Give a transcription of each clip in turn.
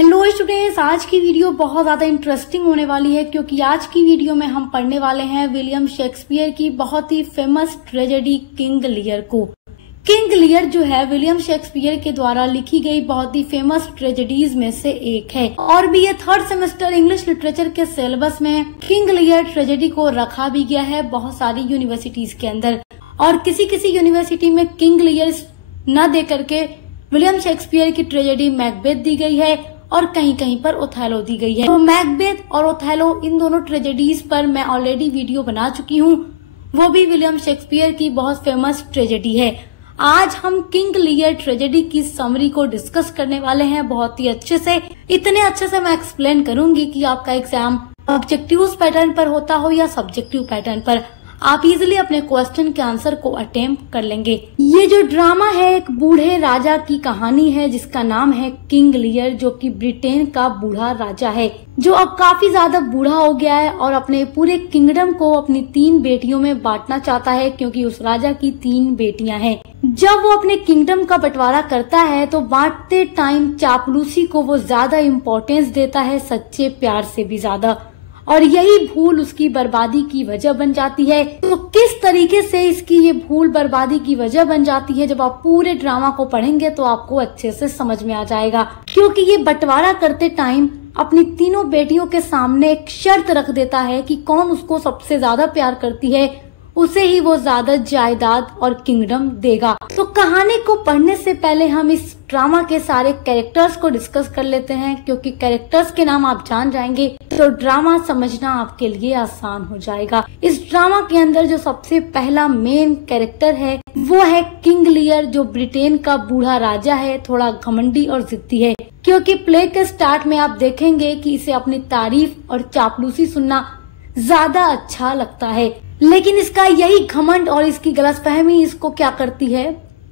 Hello students, आज की video बहुत ज्यादा इंटरेस्टिंग होने वाली है क्योंकि आज की वीडियो में हम पढ़ने वाले हैं विलियम शेक्सपियर की बहुत ही फेमस ट्रेजेडी किंग लियर को। किंग लियर जो है विलियम शेक्सपियर के द्वारा लिखी गई बहुत ही फेमस ट्रेजेडीज में से एक है और भी ये थर्ड सेमेस्टर इंग्लिश लिटरेचर के सिलेबस में किंग लियर ट्रेजेडी को रखा भी गया है बहुत सारी यूनिवर्सिटीज के अंदर। और किसी किसी यूनिवर्सिटी में किंग लियर न दे करके विलियम शेक्सपियर की ट्रेजेडी मैकबेथ दी गई है और कहीं कहीं पर ओथेलो दी गई है। तो मैकबेथ और ओथेलो इन दोनों ट्रेजेडीज पर मैं ऑलरेडी वीडियो बना चुकी हूँ, वो भी विलियम शेक्सपियर की बहुत फेमस ट्रेजेडी है। आज हम किंग लियर ट्रेजेडी की समरी को डिस्कस करने वाले हैं बहुत ही अच्छे से। इतने अच्छे से मैं एक्सप्लेन करूंगी कि आपका एग्जाम ऑब्जेक्टिव पैटर्न पर होता हो या सब्जेक्टिव पैटर्न पर, आप इजीली अपने क्वेश्चन के आंसर को अटेम्प्ट कर लेंगे। ये जो ड्रामा है एक बूढ़े राजा की कहानी है जिसका नाम है किंग लियर, जो कि ब्रिटेन का बूढ़ा राजा है जो अब काफी ज्यादा बूढ़ा हो गया है और अपने पूरे किंगडम को अपनी 3 बेटियों में बांटना चाहता है क्योंकि उस राजा की 3 बेटियां हैं। जब वो अपने किंगडम का बंटवारा करता है तो बांटते टाइम चापलूसी को वो ज्यादा इम्पोर्टेंस देता है सच्चे प्यार से भी ज्यादा, और यही भूल उसकी बर्बादी की वजह बन जाती है। तो किस तरीके से इसकी ये भूल बर्बादी की वजह बन जाती है, जब आप पूरे ड्रामा को पढ़ेंगे तो आपको अच्छे से समझ में आ जाएगा। क्योंकि ये बंटवारा करते टाइम अपनी 3 बेटियों के सामने एक शर्त रख देता है कि कौन उसको सबसे ज्यादा प्यार करती है उसे ही वो ज्यादा जायदाद और किंगडम देगा। तो कहानी को पढ़ने से पहले हम इस ड्रामा के सारे कैरेक्टर्स को डिस्कस कर लेते हैं, क्योंकि कैरेक्टर्स के नाम आप जान जाएंगे तो ड्रामा समझना आपके लिए आसान हो जाएगा। इस ड्रामा के अंदर जो सबसे पहला मेन कैरेक्टर है वो है किंग लियर, जो ब्रिटेन का बूढ़ा राजा है, थोड़ा घमंडी और जिद्दी है। क्योंकि प्ले के स्टार्ट में आप देखेंगे कि इसे अपनी तारीफ और चापलूसी सुनना ज्यादा अच्छा लगता है, लेकिन इसका यही घमंड और इसकी गलतफहमी इसको क्या करती है,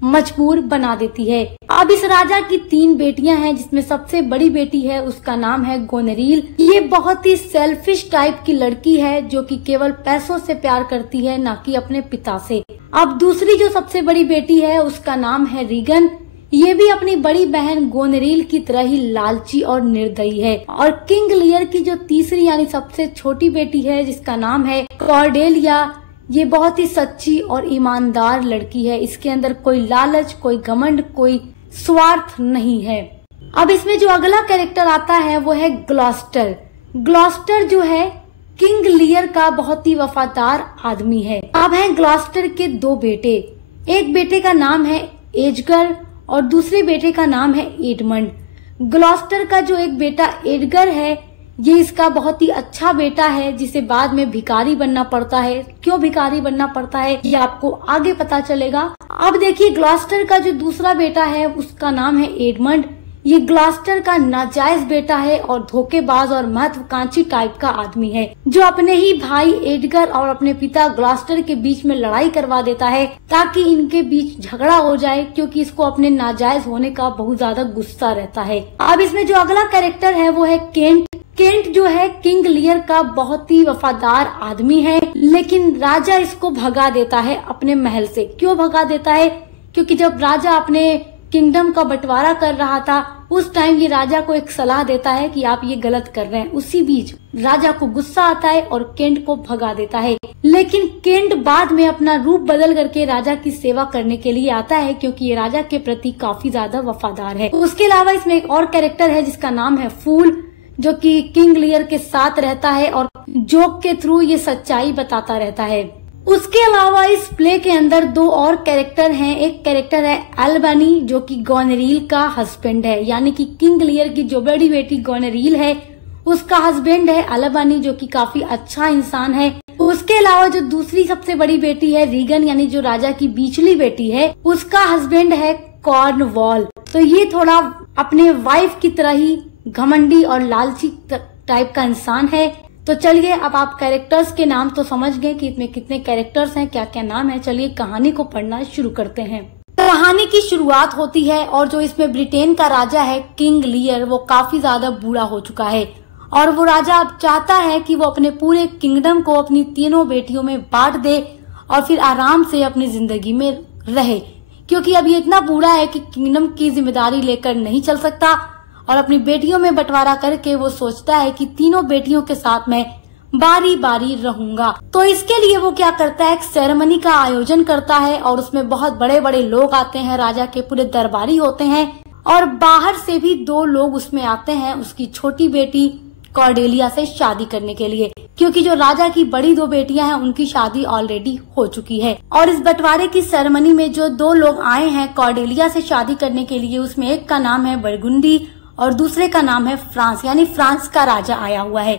मजबूर बना देती है। अब इस राजा की 3 बेटियां हैं जिसमें सबसे बड़ी बेटी है उसका नाम है गोनेरील। ये बहुत ही सेल्फिश टाइप की लड़की है जो कि केवल पैसों से प्यार करती है, ना कि अपने पिता से। अब दूसरी जो सबसे बड़ी बेटी है उसका नाम है रीगन। ये भी अपनी बड़ी बहन गोनेरील की तरह ही लालची और निर्दयी है। और किंग लियर की जो तीसरी यानी सबसे छोटी बेटी है जिसका नाम है कॉर्डेलिया, ये बहुत ही सच्ची और ईमानदार लड़की है। इसके अंदर कोई लालच, कोई घमंड, कोई स्वार्थ नहीं है। अब इसमें जो अगला कैरेक्टर आता है वो है ग्लॉस्टर। ग्लॉस्टर जो है किंग लियर का बहुत ही वफादार आदमी है। अब है ग्लॉस्टर के 2 बेटे, एक बेटे का नाम है एजगर और दूसरे बेटे का नाम है एडमंड। ग्लॉस्टर का जो एक बेटा एडगर है ये इसका बहुत ही अच्छा बेटा है जिसे बाद में भिखारी बनना पड़ता है। क्यों भिखारी बनना पड़ता है ये आपको आगे पता चलेगा। अब देखिए ग्लॉस्टर का जो दूसरा बेटा है उसका नाम है एडमंड। ये ग्लॉस्टर का नाजायज बेटा है और धोखेबाज और महत्वाकांक्षी टाइप का आदमी है जो अपने ही भाई एडगर और अपने पिता ग्लॉस्टर के बीच में लड़ाई करवा देता है ताकि इनके बीच झगड़ा हो जाए, क्योंकि इसको अपने नाजायज होने का बहुत ज्यादा गुस्सा रहता है। अब इसमें जो अगला कैरेक्टर है वो है केंट। केंट जो है किंग लियर का बहुत ही वफादार आदमी है, लेकिन राजा इसको भगा देता है अपने महल से। क्यों भगा देता है? क्योंकि जब राजा अपने किंगडम का बंटवारा कर रहा था उस टाइम ये राजा को एक सलाह देता है कि आप ये गलत कर रहे हैं। उसी बीच राजा को गुस्सा आता है और केंट को भगा देता है, लेकिन केंट बाद में अपना रूप बदल करके राजा की सेवा करने के लिए आता है क्योंकि ये राजा के प्रति काफी ज्यादा वफादार है। उसके अलावा इसमें एक और कैरेक्टर है जिसका नाम है फूल, जो कि किंग लियर के साथ रहता है और जोक के थ्रू ये सच्चाई बताता रहता है। उसके अलावा इस प्ले के अंदर 2 और कैरेक्टर हैं। एक कैरेक्टर है एल्बनी जो कि गोनेरील का हस्बैंड है, यानी कि किंग लियर की जो बड़ी बेटी गोनेरील है उसका हस्बैंड है एल्बनी, जो कि काफी अच्छा इंसान है। उसके अलावा जो दूसरी सबसे बड़ी बेटी है रीगन, यानी जो राजा की बीचली बेटी है, उसका हस्बैंड है कॉर्नवॉल। तो ये थोड़ा अपने वाइफ की तरह ही घमंडी और लालची टाइप का इंसान है। तो चलिए अब आप कैरेक्टर्स के नाम तो समझ गए कि इसमें कितने कैरेक्टर्स हैं, क्या क्या नाम है। चलिए कहानी को पढ़ना शुरू करते हैं। कहानी की शुरुआत होती है और जो इसमें ब्रिटेन का राजा है किंग लियर, वो काफी ज्यादा बूढ़ा हो चुका है और वो राजा अब चाहता है कि वो अपने पूरे किंगडम को अपनी 3 बेटियों में बांट दे और फिर आराम से अपनी जिंदगी में रहे, क्योंकि अब ये इतना बूढ़ा है कि किंगडम की जिम्मेदारी लेकर नहीं चल सकता और अपनी बेटियों में बंटवारा करके वो सोचता है कि तीनों बेटियों के साथ मैं बारी बारी रहूंगा। तो इसके लिए वो क्या करता है, एक सेरेमनी का आयोजन करता है और उसमें बहुत बड़े बड़े लोग आते हैं, राजा के पूरे दरबारी होते हैं और बाहर से भी 2 लोग उसमें आते हैं उसकी छोटी बेटी कॉर्डेलिया से शादी करने के लिए, क्योंकि जो राजा की बड़ी 2 बेटियां हैं उनकी शादी ऑलरेडी हो चुकी है। और इस बंटवारे की सेरेमनी में जो 2 लोग आए हैं कॉर्डेलिया से शादी करने के लिए, उसमें एक का नाम है बरगुंडी और दूसरे का नाम है फ्रांस, यानी फ्रांस का राजा आया हुआ है।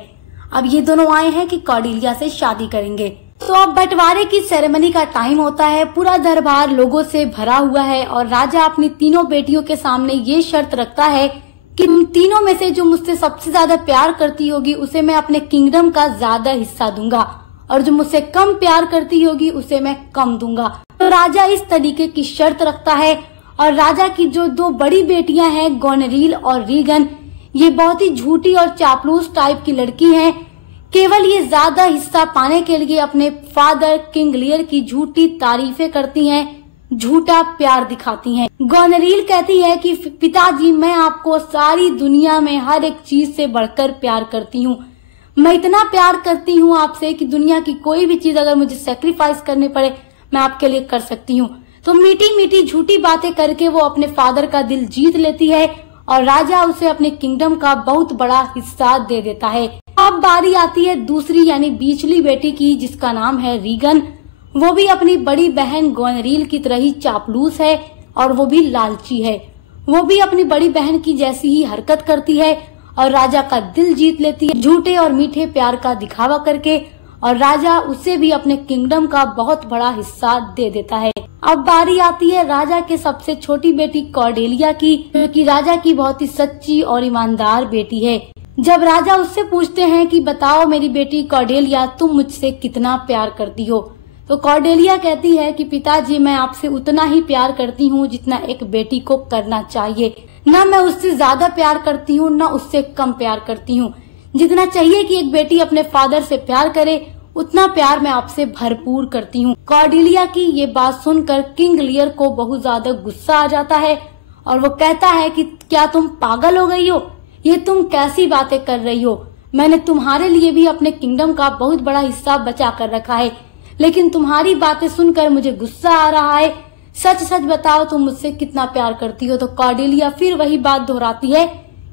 अब ये दोनों आए हैं कि कॉर्डेलिया से शादी करेंगे। तो अब बंटवारे की सेरेमनी का टाइम होता है, पूरा दरबार लोगों से भरा हुआ है और राजा अपनी तीनों बेटियों के सामने ये शर्त रखता है कि उन तीनों में से जो मुझसे सबसे ज्यादा प्यार करती होगी उसे मैं अपने किंगडम का ज्यादा हिस्सा दूंगा और जो मुझसे कम प्यार करती होगी उसे मैं कम दूंगा। तो राजा इस तरीके की शर्त रखता है और राजा की जो 2 बड़ी बेटियां हैं गोनेरिल और रीगन, ये बहुत ही झूठी और चापलूस टाइप की लड़की हैं। केवल ये ज्यादा हिस्सा पाने के लिए अपने फादर किंग लियर की झूठी तारीफें करती हैं, झूठा प्यार दिखाती हैं। गोनेरिल कहती है कि पिताजी, मैं आपको सारी दुनिया में हर एक चीज से बढ़कर प्यार करती हूँ। मैं इतना प्यार करती हूँ आपसे कि दुनिया की कोई भी चीज अगर मुझे सेक्रीफाइस करनी पड़े मैं आपके लिए कर सकती हूँ। तो मीठी मीठी झूठी बातें करके वो अपने फादर का दिल जीत लेती है और राजा उसे अपने किंगडम का बहुत बड़ा हिस्सा दे देता है। अब बारी आती है दूसरी यानी बीचली बेटी की, जिसका नाम है रीगन। वो भी अपनी बड़ी बहन गोनेरिल की तरह ही चापलूस है और वो भी लालची है। वो भी अपनी बड़ी बहन की जैसी ही हरकत करती है और राजा का दिल जीत लेती है झूठे और मीठे प्यार का दिखावा करके, और राजा उसे भी अपने किंगडम का बहुत बड़ा हिस्सा दे देता है। अब बारी आती है राजा के सबसे छोटी बेटी कॉर्डेलिया की, जो कि राजा की बहुत ही सच्ची और ईमानदार बेटी है। जब राजा उससे पूछते हैं कि बताओ मेरी बेटी कॉर्डेलिया, तुम मुझसे कितना प्यार करती हो, तो कॉर्डेलिया कहती है कि पिताजी, मैं आपसे उतना ही प्यार करती हूँ जितना एक बेटी को करना चाहिए। न मैं उससे ज्यादा प्यार करती हूँ न उससे कम प्यार करती हूँ। जितना चाहिए कि एक बेटी अपने फादर से प्यार करे उतना प्यार मैं आपसे भरपूर करती हूँ। कॉर्डेलिया की ये बात सुनकर किंग लियर को बहुत ज्यादा गुस्सा आ जाता है और वो कहता है कि क्या तुम पागल हो गई हो, ये तुम कैसी बातें कर रही हो। मैंने तुम्हारे लिए भी अपने किंगडम का बहुत बड़ा हिस्सा बचा कर रखा है, लेकिन तुम्हारी बातें सुनकर मुझे गुस्सा आ रहा है। सच सच बताओ तुम मुझसे कितना प्यार करती हो। तो कॉर्डेलिया फिर वही बात दोहराती है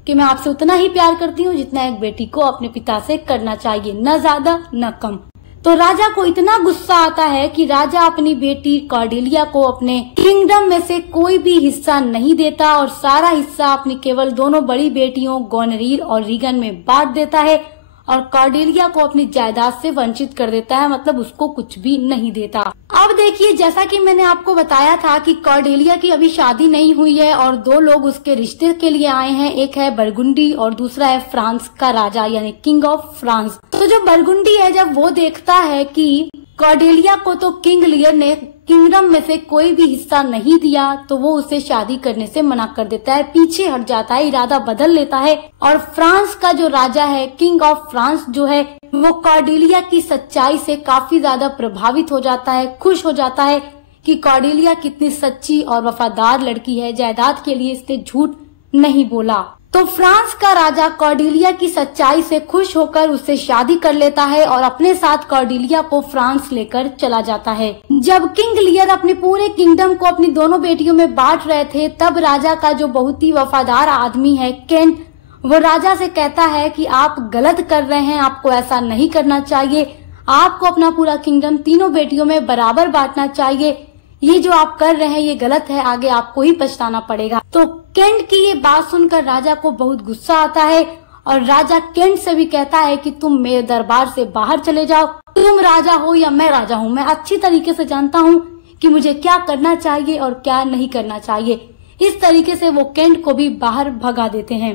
कि मैं आपसे उतना ही प्यार करती हूँ जितना एक बेटी को अपने पिता से करना चाहिए, न ज्यादा न कम। तो राजा को इतना गुस्सा आता है कि राजा अपनी बेटी कॉर्डेलिया को अपने किंगडम में से कोई भी हिस्सा नहीं देता और सारा हिस्सा अपनी केवल 2 बड़ी बेटियों गोनेरिल और रीगन में बांट देता है और कॉर्डेलिया को अपनी जायदाद से वंचित कर देता है, मतलब उसको कुछ भी नहीं देता। अब देखिए, जैसा कि मैंने आपको बताया था कि कॉर्डेलिया की अभी शादी नहीं हुई है और 2 लोग उसके रिश्ते के लिए आए हैं, एक है बरगुंडी और दूसरा है फ्रांस का राजा यानी किंग ऑफ फ्रांस। तो जो बरगुंडी है, जब वो देखता है कि कॉर्डेलिया को तो किंग लियर ने किंगडम में से कोई भी हिस्सा नहीं दिया, तो वो उसे शादी करने से मना कर देता है, पीछे हट जाता है, इरादा बदल लेता है। और फ्रांस का जो राजा है, किंग ऑफ फ्रांस जो है, वो कॉर्डेलिया की सच्चाई से काफी ज्यादा प्रभावित हो जाता है, खुश हो जाता है कि कॉर्डेलिया कितनी सच्ची और वफादार लड़की है, जायदाद के लिए इसने झूठ नहीं बोला। तो फ्रांस का राजा कॉर्डेलिया की सच्चाई से खुश होकर उससे शादी कर लेता है और अपने साथ कॉर्डेलिया को फ्रांस लेकर चला जाता है। जब किंग लियर अपने पूरे किंगडम को अपनी 2 बेटियों में बांट रहे थे, तब राजा का जो बहुत ही वफादार आदमी है केंट, वो राजा से कहता है कि आप गलत कर रहे हैं, आपको ऐसा नहीं करना चाहिए, आपको अपना पूरा किंगडम 3 बेटियों में बराबर बांटना चाहिए, ये जो आप कर रहे हैं ये गलत है, आगे आपको ही पछताना पड़ेगा। तो केंट की ये बात सुनकर राजा को बहुत गुस्सा आता है और राजा केंट से भी कहता है कि तुम मेरे दरबार से बाहर चले जाओ, तुम राजा हो या मैं राजा हूँ, मैं अच्छी तरीके से जानता हूँ कि मुझे क्या करना चाहिए और क्या नहीं करना चाहिए। इस तरीके से वो केंट को भी बाहर भगा देते हैं।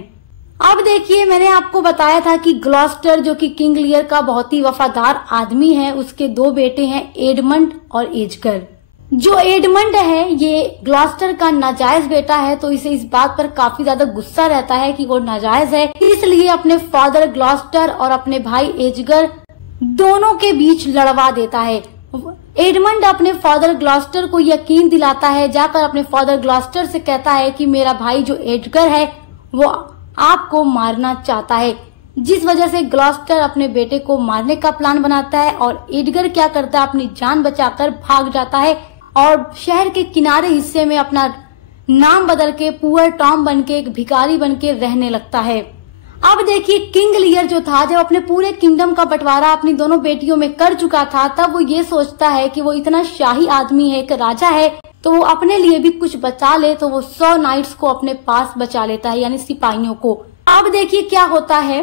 अब देखिए, मैंने आपको बताया था कि ग्लॉस्टर जो कि किंग लियर का बहुत ही वफादार आदमी है, उसके 2 बेटे हैं, एडमंड और एजगर। जो एडमंड है ये ग्लॉस्टर का नाजायज बेटा है, तो इसे इस बात पर काफी ज्यादा गुस्सा रहता है कि वो नाजायज है, इसलिए अपने फादर ग्लॉस्टर और अपने भाई एजगर दोनों के बीच लड़वा देता है। एडमंड अपने फादर ग्लॉस्टर को यकीन दिलाता है, जाकर अपने फादर ग्लॉस्टर से कहता है कि मेरा भाई जो एजगर है वो आपको मारना चाहता है, जिस वजह से ग्लॉस्टर अपने बेटे को मारने का प्लान बनाता है और एडगर क्या करता है, अपनी जान बचाकर भाग जाता है और शहर के किनारे हिस्से में अपना नाम बदल के पुअर टॉम बन के, एक भिखारी बन के रहने लगता है। अब देखिए, किंग लियर जो था, जब अपने पूरे किंगडम का बंटवारा अपनी दोनों बेटियों में कर चुका था, तब वो ये सोचता है कि वो इतना शाही आदमी है, एक राजा है, तो वो अपने लिए भी कुछ बचा ले। तो वो 100 नाइट्स को अपने पास बचा लेता है, यानी सिपाहियों को। अब देखिए क्या होता है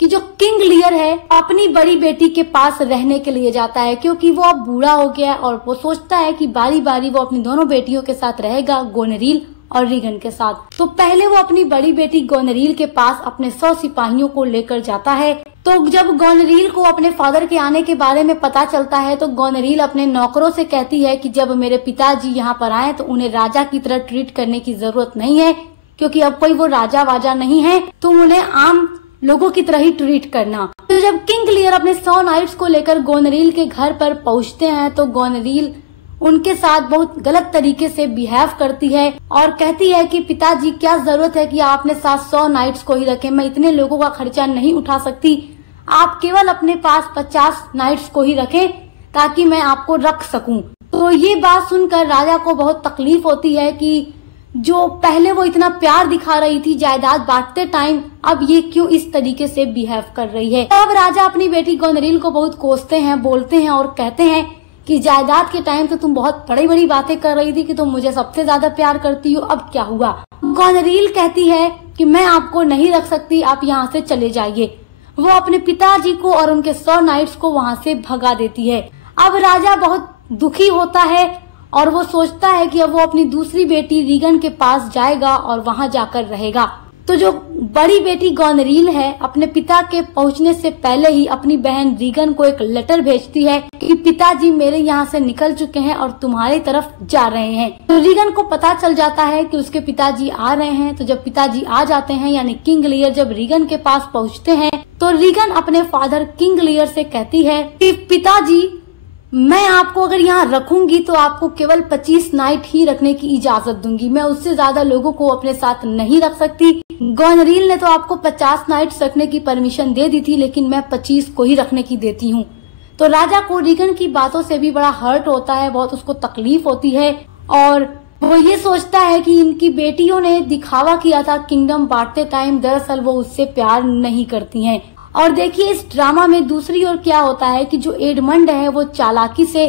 कि जो किंग लियर है अपनी बड़ी बेटी के पास रहने के लिए जाता है, क्योंकि वो अब बूढ़ा हो गया है और वो सोचता है कि बारी बारी वो अपनी दोनों बेटियों के साथ रहेगा, गोनेरिल और रीगन के साथ। तो पहले वो अपनी बड़ी बेटी गोनेरिल के पास अपने 100 सिपाहियों को लेकर जाता है। तो जब गोनेरिल को अपने फादर के आने के बारे में पता चलता है, तो गोनेरिल अपने नौकरों से कहती है कि जब मेरे पिताजी यहाँ पर आए तो उन्हें राजा की तरह ट्रीट करने की जरूरत नहीं है, क्योंकि अब कोई वो राजा वाजा नहीं है, तो उन्हें आम लोगों की तरह ही ट्रीट करना। तो जब किंग लियर अपने 100 नाइट्स को लेकर गोनेरिल के घर पर पहुँचते हैं, तो गोनेरिल उनके साथ बहुत गलत तरीके से बिहेव करती है और कहती है कि पिताजी, क्या जरूरत है कि आप अपने साथ 100 नाइट्स को ही रखें, मैं इतने लोगों का खर्चा नहीं उठा सकती, आप केवल अपने पास 50 नाइट्स को ही रखें ताकि मैं आपको रख सकूं। तो ये बात सुनकर राजा को बहुत तकलीफ होती है कि जो पहले वो इतना प्यार दिखा रही थी जायदाद बांटते टाइम, अब ये क्यों इस तरीके से बिहेव कर रही है। अब राजा अपनी बेटी गोनेरिल को बहुत कोसते हैं, बोलते हैं और कहते हैं कि जायदाद के टाइम तो तुम बहुत बड़ी बड़ी बातें कर रही थी कि तुम मुझे सबसे ज्यादा प्यार करती हो, अब क्या हुआ। गोनेरिल कहती है कि मैं आपको नहीं रख सकती, आप यहाँ से चले जाइए। वो अपने पिताजी को और उनके 100 नाइट्स को वहाँ से भगा देती है। अब राजा बहुत दुखी होता है और वो सोचता है कि अब वो अपनी दूसरी बेटी रीगन के पास जाएगा और वहाँ जाकर रहेगा। तो जो बड़ी बेटी गोनेरिल है, अपने पिता के पहुंचने से पहले ही अपनी बहन रीगन को एक लेटर भेजती है कि पिताजी मेरे यहाँ से निकल चुके हैं और तुम्हारी तरफ जा रहे हैं। तो रीगन को पता चल जाता है कि उसके पिताजी आ रहे हैं। तो जब पिताजी आ जाते हैं, यानी किंग लियर जब रीगन के पास पहुँचते हैं, तो रीगन अपने फादर किंग लियर से कहती है कि पिताजी, मैं आपको अगर यहाँ रखूंगी तो आपको केवल 25 नाइट ही रखने की इजाजत दूंगी, मैं उससे ज्यादा लोगों को अपने साथ नहीं रख सकती। गोनेरिल ने तो आपको 50 नाइट्स रखने की परमिशन दे दी थी, लेकिन मैं 25 को ही रखने की देती हूँ। तो राजा को रीगन की बातों से भी बड़ा हर्ट होता है, बहुत उसको तकलीफ होती है और वो ये सोचता है कि इनकी बेटियों ने दिखावा किया था किंगडम बांटते टाइम, दरअसल वो उससे प्यार नहीं करती हैं। और देखिए, इस ड्रामा में दूसरी ओर क्या होता है कि जो एडमंड है वो चालाकी से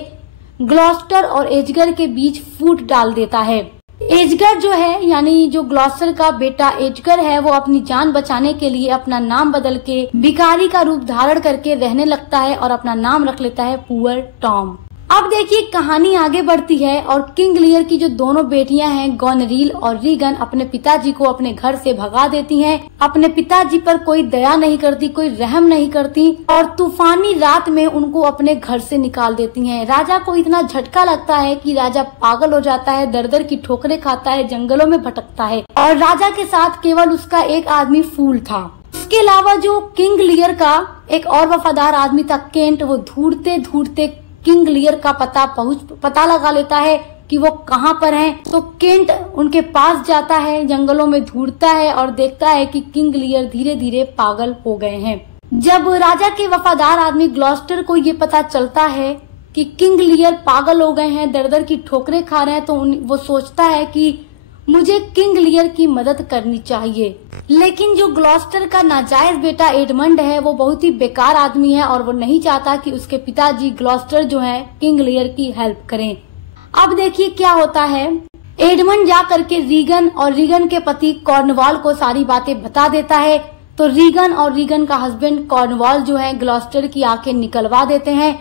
ग्लॉस्टर और एजगर के बीच फूट डाल देता है। एजगर जो है, यानी जो ग्लॉस्टर का बेटा एजगर है, वो अपनी जान बचाने के लिए अपना नाम बदल के भिखारी का रूप धारण करके रहने लगता है और अपना नाम रख लेता है पुअर टॉम। अब देखिए, कहानी आगे बढ़ती है और किंग लियर की जो दोनों बेटियां हैं, गोनेरिल और रीगन, अपने पिताजी को अपने घर से भगा देती हैं। अपने पिताजी पर कोई दया नहीं करती, कोई रहम नहीं करती और तूफानी रात में उनको अपने घर से निकाल देती हैं। राजा को इतना झटका लगता है कि राजा पागल हो जाता है, दर दर की ठोकरें खाता है, जंगलों में भटकता है और राजा के साथ केवल उसका एक आदमी फूल था। इसके अलावा जो किंग लियर का एक और वफादार आदमी था, केंट, वो ढूंढते ढूंढते किंग लियर का पता लगा लेता है कि वो कहाँ पर हैं। तो केंट उनके पास जाता है, जंगलों में ढूंढता है और देखता है कि किंग लियर धीरे धीरे पागल हो गए हैं। जब राजा के वफादार आदमी ग्लॉस्टर को ये पता चलता है कि किंग लियर पागल हो गए हैं, दर दर की ठोकरें खा रहे हैं, तो वो सोचता है कि मुझे किंग लियर की मदद करनी चाहिए। लेकिन जो ग्लॉस्टर का नाजायज बेटा एडमंड है, वो बहुत ही बेकार आदमी है और वो नहीं चाहता कि उसके पिताजी ग्लॉस्टर जो है किंग लियर की हेल्प करें। अब देखिए क्या होता है, एडमंड जा करके रीगन और रीगन के पति कॉर्नवाल को सारी बातें बता देता है। तो रीगन और रीगन का हस्बैंड कॉर्नवाल जो है ग्लॉस्टर की आंखें निकलवा देते हैं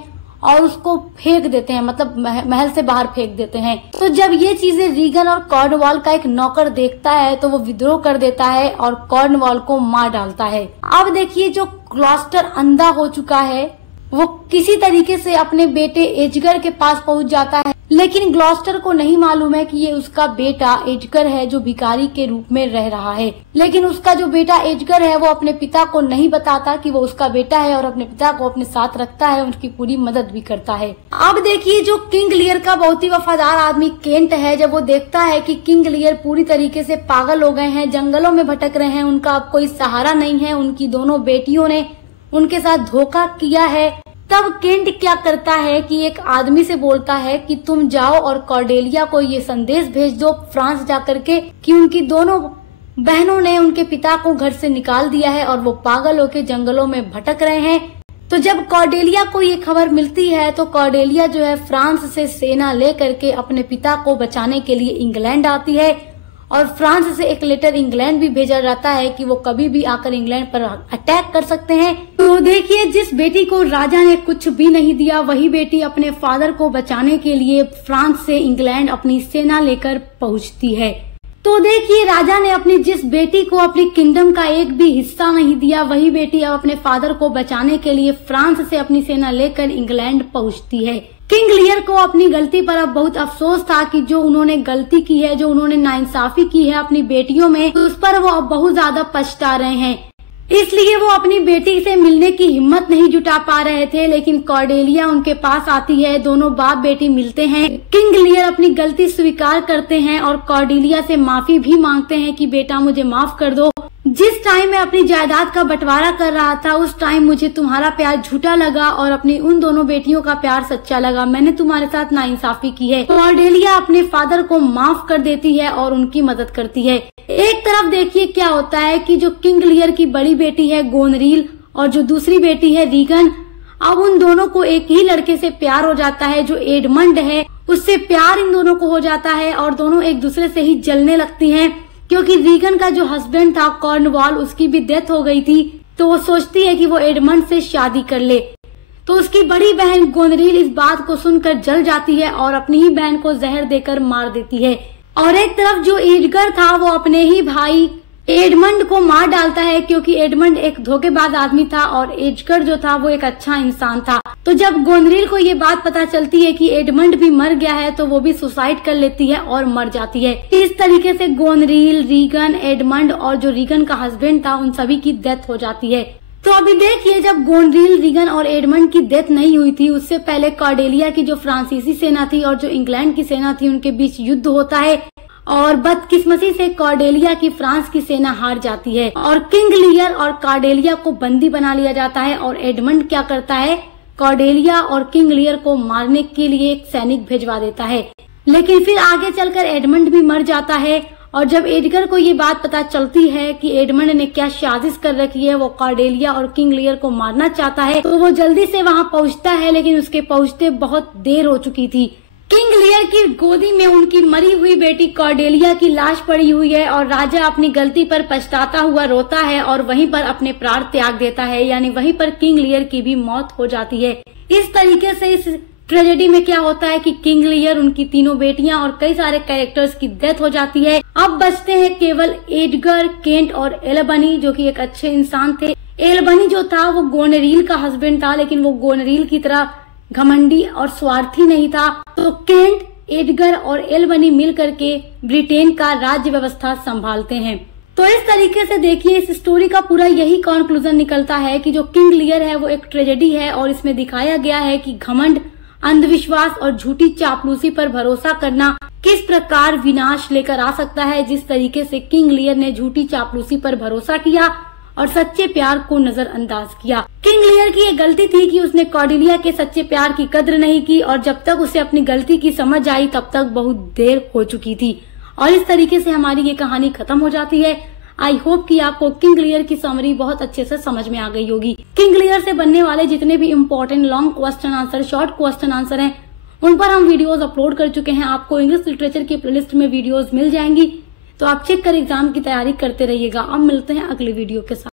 और उसको फेंक देते हैं, मतलब महल से बाहर फेंक देते हैं। तो जब ये चीजें रीगन और कॉर्नवाल का एक नौकर देखता है तो वो विद्रोह कर देता है और कॉर्नवाल को मार डालता है। अब देखिए, जो ग्लॉस्टर अंधा हो चुका है, वो किसी तरीके से अपने बेटे एजगर के पास पहुंच जाता है लेकिन ग्लॉस्टर को नहीं मालूम है कि ये उसका बेटा एजगर है जो भिखारी के रूप में रह रहा है। लेकिन उसका जो बेटा एजगर है वो अपने पिता को नहीं बताता कि वो उसका बेटा है और अपने पिता को अपने साथ रखता है, उनकी पूरी मदद भी करता है। अब देखिए जो किंग लियर का बहुत ही वफादार आदमी केंट है, जब वो देखता है कि किंग लियर पूरी तरीके से पागल हो गए हैं, जंगलों में भटक रहे हैं, उनका अब कोई सहारा नहीं है, उनकी दोनों बेटियों ने उनके साथ धोखा किया है, तब केंट क्या करता है कि एक आदमी से बोलता है कि तुम जाओ और कॉर्डेलिया को ये संदेश भेज दो फ्रांस जाकर के कि उनकी दोनों बहनों ने उनके पिता को घर से निकाल दिया है और वो पागल होकर जंगलों में भटक रहे हैं। तो जब कॉर्डेलिया को ये खबर मिलती है तो कॉर्डेलिया जो है फ्रांस से सेना लेकर के अपने पिता को बचाने के लिए इंग्लैंड आती है और फ्रांस से एक लेटर इंग्लैंड भी भेजा जाता है कि वो कभी भी आकर इंग्लैंड पर अटैक कर सकते हैं। तो देखिए जिस बेटी को राजा ने कुछ भी नहीं दिया वही बेटी अपने फादर को बचाने के लिए फ्रांस से इंग्लैंड अपनी सेना लेकर पहुंचती है। तो देखिए राजा ने अपनी जिस बेटी को अपनी किंगडम का एक भी हिस्सा नहीं दिया वही बेटी अब अपने फादर को बचाने के लिए फ्रांस से अपनी सेना लेकर इंग्लैंड पहुंचती है। किंग लियर को अपनी गलती पर अब बहुत अफसोस था कि जो उन्होंने गलती की है, जो उन्होंने नाइंसाफी की है अपनी बेटियों में, तो उस पर वो अब बहुत ज्यादा पछता रहे हैं। इसलिए वो अपनी बेटी से मिलने की हिम्मत नहीं जुटा पा रहे थे। लेकिन कॉर्डेलिया उनके पास आती है, दोनों बाप बेटी मिलते हैं। किंग लियर अपनी गलती स्वीकार करते हैं और कॉर्डेलिया से माफी भी मांगते हैं कि बेटा मुझे माफ कर दो। जिस टाइम मैं अपनी जायदाद का बंटवारा कर रहा था उस टाइम मुझे तुम्हारा प्यार झूठा लगा और अपनी उन दोनों बेटियों का प्यार सच्चा लगा। मैंने तुम्हारे साथ नाइंसाफी की है। कॉर्डेलिया अपने फादर को माफ कर देती है और उनकी मदद करती है। एक तरफ देखिए क्या होता है कि जो किंग लियर की बड़ी बेटी है गोनरील और जो दूसरी बेटी है रीगन, अब उन दोनों को एक ही लड़के से प्यार हो जाता है जो एडमंड है, उससे प्यार इन दोनों को हो जाता है और दोनों एक दूसरे से ही जलने लगती हैं। क्योंकि रीगन का जो हस्बैंड था कॉर्नवॉल, उसकी भी डेथ हो गई थी, तो वो सोचती है कि वो एडमंड से शादी कर ले। तो उसकी बड़ी बहन गोनरील इस बात को सुनकर जल जाती है और अपनी ही बहन को जहर देकर मार देती है। और एक तरफ जो एडगर था वो अपने ही भाई एडमंड को मार डालता है क्योंकि एडमंड एक धोखेबाज आदमी था और एडगर जो था वो एक अच्छा इंसान था। तो जब गोनरील को ये बात पता चलती है कि एडमंड भी मर गया है तो वो भी सुसाइड कर लेती है और मर जाती है। इस तरीके से गोनरील, रीगन, एडमंड और जो रीगन का हस्बैंड था उन सभी की डेथ हो जाती है। तो अभी देखिए जब गोनरील, रीगन और एडमंड की डेथ नहीं हुई थी उससे पहले कॉर्डेलिया की जो फ्रांसीसी सेना थी और जो इंग्लैंड की सेना थी उनके बीच युद्ध होता है और बदकिस्मती से कॉर्डेलिया की फ्रांस की सेना हार जाती है और किंग लियर और कॉर्डेलिया को बंदी बना लिया जाता है। और एडमंड क्या करता है, कॉर्डेलिया और किंग लियर को मारने के लिए एक सैनिक भेजवा देता है। लेकिन फिर आगे चलकर एडमंड भी मर जाता है और जब एडगर को ये बात पता चलती है कि एडमंड ने क्या साजिश कर रखी है, वो कॉर्डेलिया और किंग लियर को मारना चाहता है, तो वो जल्दी से वहाँ पहुँचता है। लेकिन उसके पहुँचते बहुत देर हो चुकी थी। किंग लियर की गोदी में उनकी मरी हुई बेटी कॉर्डेलिया की लाश पड़ी हुई है और राजा अपनी गलती पर पछताता हुआ रोता है और वहीं पर अपने प्राण त्याग देता है, यानी वहीं पर किंग लियर की भी मौत हो जाती है। इस तरीके से इस ट्रेजेडी में क्या होता है कि किंग लियर, उनकी तीनों बेटियां और कई सारे कैरेक्टर्स की डेथ हो जाती है। अब बचते हैं केवल एडगर, केंट और एल्बनी जो कि एक अच्छे इंसान थे। एल्बनी जो था वो गोनरील का हस्बैंड था, लेकिन वो गोनरील की तरह घमंडी और स्वार्थी नहीं था। तो केंट, एडगर और एल्बनी मिल करके ब्रिटेन का राज्य व्यवस्था संभालते हैं। तो इस तरीके से देखिए इस स्टोरी का पूरा यही कंक्लूजन निकलता है कि जो किंग लियर है वो एक ट्रेजेडी है और इसमें दिखाया गया है कि घमंड, अंधविश्वास और झूठी चापलूसी पर भरोसा करना किस प्रकार विनाश लेकर आ सकता है। जिस तरीके से किंग लियर ने झूठी चापलूसी पर भरोसा किया और सच्चे प्यार को नजरअंदाज किया। किंग लियर की ये गलती थी कि उसने कॉर्डेलिया के सच्चे प्यार की कद्र नहीं की और जब तक उसे अपनी गलती की समझ आई तब तक बहुत देर हो चुकी थी। और इस तरीके से हमारी ये कहानी खत्म हो जाती है। आई होप कि आपको किंग लियर की समरी बहुत अच्छे से समझ में आ गई होगी। किंग लियर से बनने वाले जितने भी important long question answer, short question answer हैं, उन पर हम वीडियोस अपलोड कर चुके हैं। आपको इंग्लिश लिटरेचर की प्लेलिस्ट में वीडियोस मिल जाएंगी, तो आप चेक कर एग्जाम की तैयारी करते रहिएगा। अब मिलते हैं अगले वीडियो के साथ।